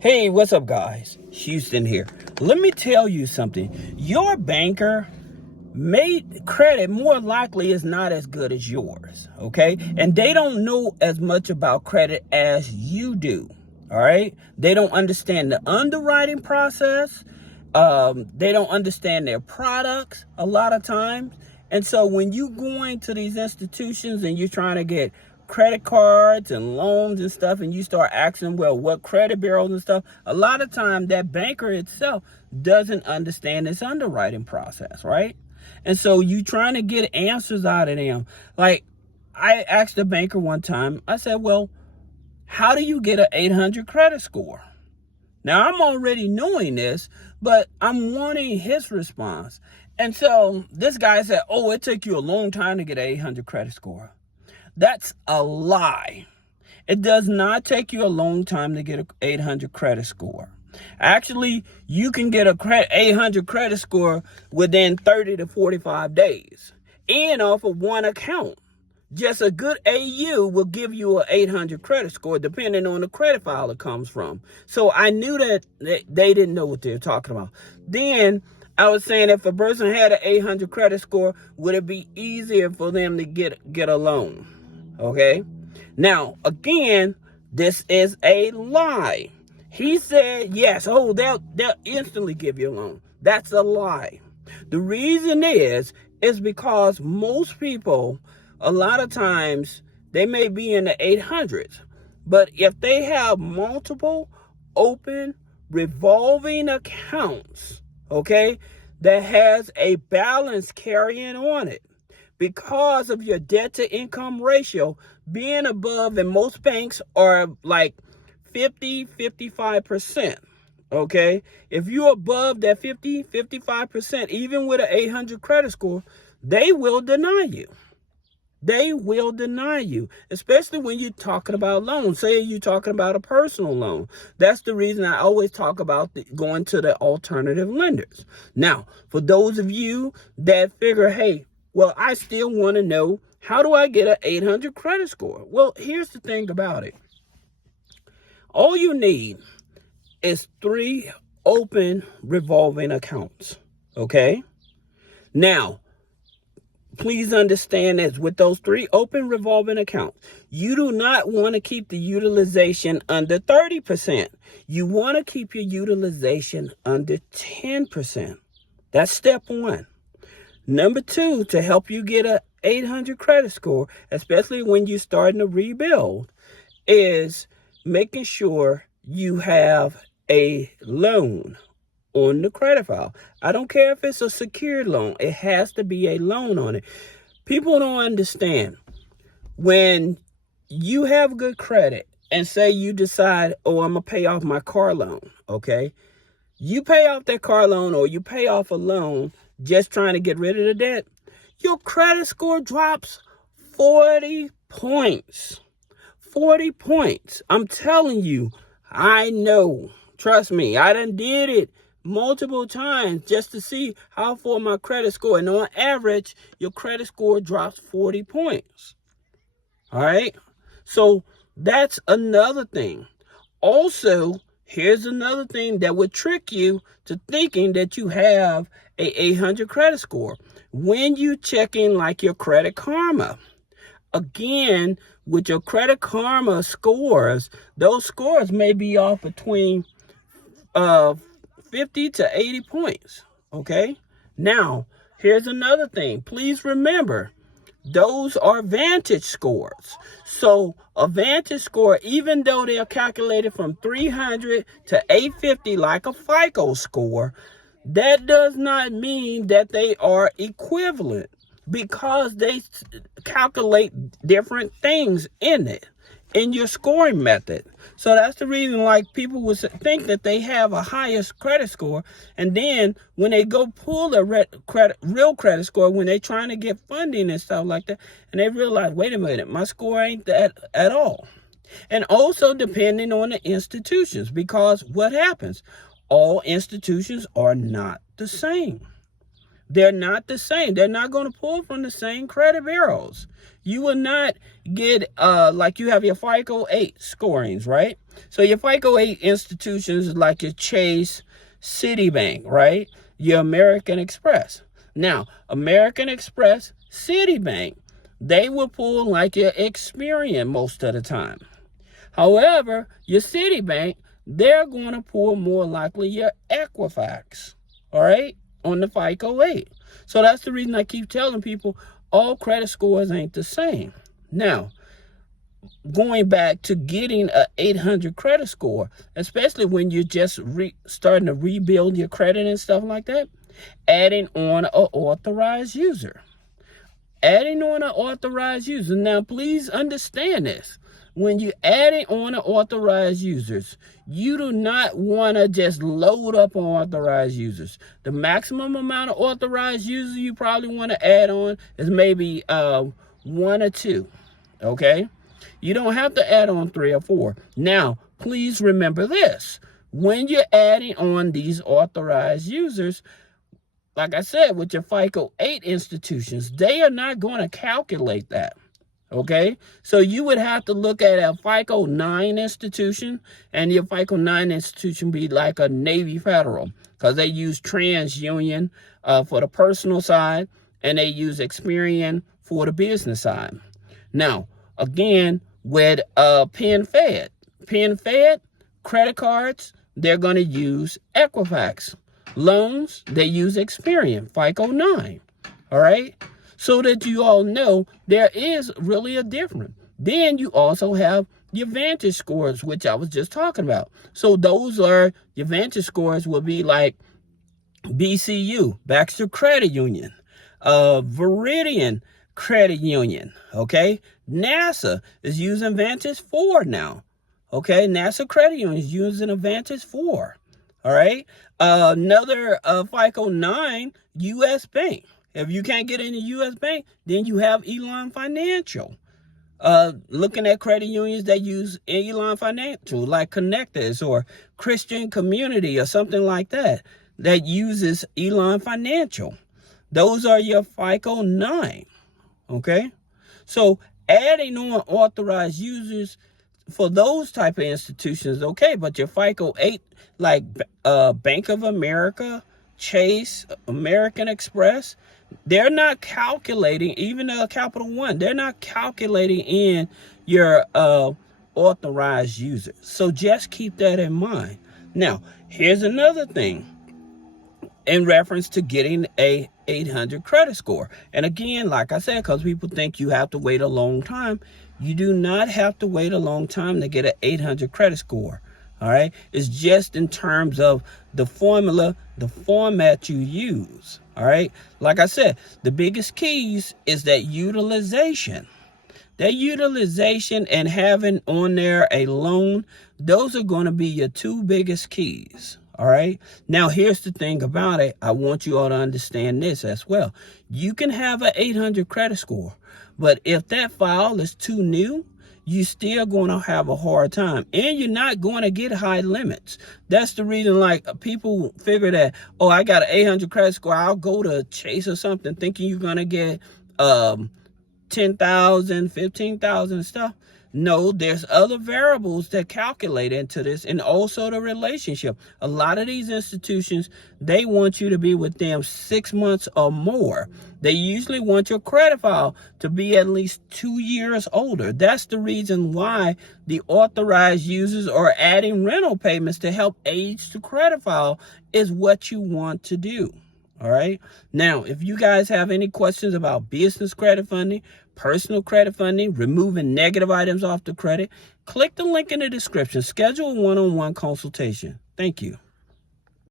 Hey, what's up, guys? Houston here. Let me tell you something. Your banker made credit more likely is not as good as yours, okay? And they don't know as much about credit as you do, all right? They don't understand the underwriting process. They don't understand their products a lot of times. And so when you going to these institutions and you're trying to get credit cards and loans and stuff, and you start asking, well, what credit bureaus and stuff, a lot of time that banker itself doesn't understand this underwriting process, right? And so you trying to get answers out of them. Like, I asked the banker one time, I said, well, how do you get an 800 credit score? Now, I'm already knowing this, but I'm wanting his response. And so this guy said, oh, it took you a long time to get an 800 credit score. That's a lie. It does not take you a long time to get an 800 credit score. Actually, you can get a 800 credit score within 30 to 45 days and off of one account. Just a good AU will give you an 800 credit score depending on the credit file it comes from. So I knew that they didn't know what they were talking about. Then I was saying, if a person had an 800 credit score, would it be easier for them to get a loan? Okay. Now, again, this is a lie. He said, yes, oh, they'll instantly give you a loan. That's a lie. The reason is because most people, a lot of times, they may be in the 800s. But if they have multiple open revolving accounts, okay, that has a balance carrying on it, because of your debt to income ratio being above, and most banks are like 55%. Okay. If you're above that 55%, even with an 800 credit score, they will deny you. They will deny you, especially when you're talking about loans. Say you're talking about a personal loan. That's the reason I always talk about going to the alternative lenders. Now, for those of you that figure, hey, well, I still want to know, how do I get an 800 credit score? Well, here's the thing about it. All you need is 3 open revolving accounts, okay? Now, please understand this. With those 3 open revolving accounts, you do not want to keep the utilization under 30%. You want to keep your utilization under 10%. That's step 1. Number 2, to help you get a 800 credit score, especially when you're starting to rebuild, is making sure you have a loan on the credit file. I don't care if it's a secured loan. It has to be a loan on it. People don't understand. When you have good credit and say you decide, oh, I'm going to pay off my car loan, okay? You pay off that car loan, or you pay off a loan just trying to get rid of the debt, your credit score drops 40 points. 40 points. I'm telling you, I know. Trust me, I done did it multiple times just to see how far my credit score. And on average, your credit score drops 40 points. All right? So that's another thing. Also, here's another thing that would trick you to thinking that you have a 800 credit score. When you checking like your Credit Karma, again, with your Credit Karma scores, those scores may be off between 50 to 80 points. Okay. Now, here's another thing. Please remember, those are Vantage scores. So a Vantage score, even though they're calculated from 300 to 850 like a FICO score, that does not mean that they are equivalent, because they calculate different things in it, in your scoring method. So that's the reason, like, people would think that they have a highest credit score, and then when they go pull a real credit score, when they're trying to get funding and stuff like that, and they realize, wait a minute, my score ain't that at all. And also depending on the institutions, because what happens? All institutions are not the same. They're not the same. They're not going to pull from the same credit bureaus. You will not get, like you have your FICO 8 scorings, right? So your FICO 8 institutions like your Chase, Citibank, right? Your American Express. Now, American Express, Citibank, they will pull like your Experian most of the time. However, your Citibank, they're going to pull more likely your Equifax, all right, on the FICO 8. So that's the reason I keep telling people all credit scores ain't the same. Now, going back to getting an 800 credit score, especially when you're just starting to rebuild your credit and stuff like that, adding on an authorized user. Adding on an authorized user. Now, please understand this. When you're adding on an authorized users, you do not want to just load up on authorized users. The maximum amount of authorized users you probably want to add on is maybe 1 or 2, okay? You don't have to add on 3 or 4. Now, please remember this. When you're adding on these authorized users, like I said, with your FICO 8 institutions, they are not going to calculate that. Okay, so you would have to look at a FICO 9 institution, and your FICO 9 institution be like a Navy Federal, because they use TransUnion for the personal side, and they use Experian for the business side. Now, again, with PenFed, credit cards, they're going to use Equifax. Loans, they use Experian, FICO 9. All right? So that you all know there is really a difference. Then you also have your Vantage scores, which I was just talking about. So those are, your Vantage scores will be like BCU, Baxter Credit Union, Veridian Credit Union, okay? NASA is using Vantage 4 now, okay? NASA Credit Union is using a Vantage 4, all right? Another FICO 9, U.S. Bank. If you can't get in the U.S. Bank, then you have Elon Financial. Looking at credit unions that use Elon Financial, like Connectors or Christian Community or something like that, that uses Elon Financial. Those are your FICO 9, okay? So adding on authorized users for those type of institutions, okay, but your FICO 8, like Bank of America, Chase, American Express, they're not calculating, even Capital One, they're not calculating in your authorized users. So just keep that in mind. Now, here's another thing in reference to getting a 800 credit score. And again, like I said, because people think you have to wait a long time, you do not have to wait a long time to get an 800 credit score. All right, it's just in terms of the formula, the format you use. All right, like I said, the biggest keys is that utilization. That utilization and having on there a loan, those are going to be your 2 biggest keys. All right, now here's the thing about it. I want you all to understand this as well. You can have an 800 credit score, but if that file is too new, you're still going to have a hard time, and you're not going to get high limits. That's the reason, like, people figure that, oh, I got an 800 credit score, I'll go to Chase or something thinking you're going to get 10,000, 15,000 stuff. No, there's other variables that calculate into this, and also the relationship. A lot of these institutions, they want you to be with them 6 months or more. They usually want your credit file to be at least 2 years older. That's the reason why the authorized users are adding rental payments to help age the credit file is what you want to do. All right. Now, if you guys have any questions about business credit funding, personal credit funding, removing negative items off the credit, click the link in the description. Schedule a one-on-one consultation. Thank you.